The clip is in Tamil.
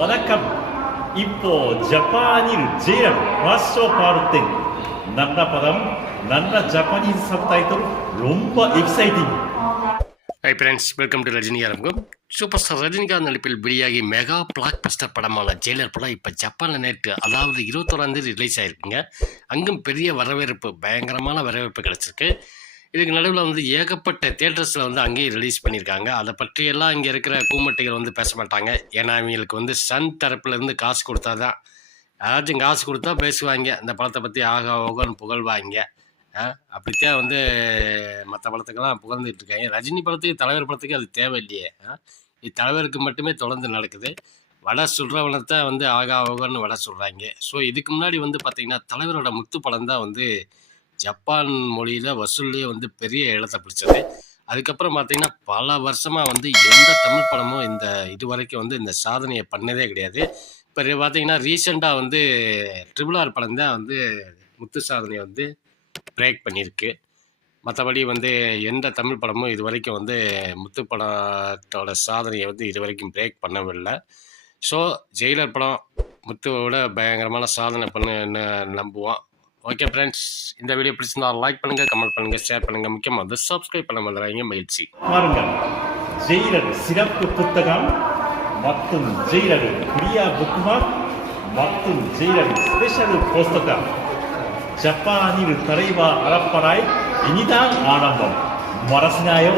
வணக்கம். இப்போ ஜப்பானில் ஜெயரன் வாஷோ பாருத்தேன் நல்ல பதம் நல்ல ஜப்பானீஸ் சப்டைட்டில் ரொம்ப exciting hi friends welcome to Rajini அரங்கம் சூப்பர் ஸ்டார் ரஜினிகாந்த் நடிப்பில் வெளியாகி மெகா பிளாக் பஸ்டர் படமான ஜெயிலர் படம் இப்போ ஜப்பானில் நேற்று அதாவது இருபத்தோராந்தேதி ரிலீஸ் ஆயிருக்குங்க. அங்கும் பெரிய வரவேற்பு பயங்கரமான வரவேற்பு கிடச்சிருக்கு. இதுக்கு நடுவில் வந்து ஏகப்பட்ட தேட்டர்ஸில் வந்து அங்கேயும் ரிலீஸ் பண்ணியிருக்காங்க. அதை பற்றியெல்லாம் இங்கே இருக்கிற கூமட்டைகள் வந்து பேச மாட்டாங்க. ஏன்னா அவங்களுக்கு வந்து சன் தரப்புலேருந்து காசு கொடுத்தா தான் யாராச்சும் காசு கொடுத்தா பேசுவாங்க. இந்த படத்தை பற்றி ஆகா ஓகன்னு புகழ்வாங்க. அப்படித்தான் வந்து மற்ற படத்துக்கெல்லாம் புகழ்ந்துட்டு இருக்காங்க ரஜினி படத்துக்கு தலைவர் படத்துக்கு அது தேவையில்லையே. ஆ? இது தலைவருக்கு மட்டுமே தொடர்ந்து நடக்குது. வடை சுடுறவனை வந்து ஆகா ஓகன்னு வடை சுடுறாங்க ஸோ இதுக்கு முன்னாடி வந்து பார்த்திங்கன்னா தலைவரோட முத்து படம் தான் வந்து ஜப்பான் மொழியில் வசூல்லே வந்து பெரிய இடத்தை பிடிச்சது. அதுக்கப்புறம் பார்த்தீங்கன்னா பல வருஷமாக வந்து எந்த தமிழ் படமும் இந்த இது வரைக்கும் வந்து இந்த சாதனையை பண்ணதே கிடையாது. இப்போ பார்த்தீங்கன்னா ரீசெண்டாக வந்து ட்ரிபிள் ஆர் படம் தான் வந்து முத்து சாதனையை வந்து பிரேக் பண்ணியிருக்கு. மற்றபடி வந்து எந்த தமிழ் படமும் இது வரைக்கும் வந்து முத்து படத்தோட சாதனையை வந்து இது வரைக்கும் பிரேக் பண்ணவில்லை. ஸோ ஜெயிலர் படம் முத்துவோட பயங்கரமான சாதனை பண்ணுன்னு நம்புவோம். ஓகே ஃப்ரெண்ட்ஸ் இந்த வீடியோ பிடிச்சிருந்தா லைக் பண்ணுங்கள் கமெண்ட் பண்ணுங்கள் ஷேர் பண்ணுங்கள் முக்கியமாக வந்து சப்ஸ்கிரைப் பண்ண மாதிரி மகிழ்ச்சி பாருங்கள் ஜெயிலர் சிறப்பு புத்தகம் மற்றும் ஜெயிலர் பிரியா புக்மார்க் மற்றும் ஜெயிலர் ஸ்பெஷல் புஸ்தகம். ஜப்பானில் தலைவா அரப்பராய் இனிதான் ஆரம்பம் மறசினாயோ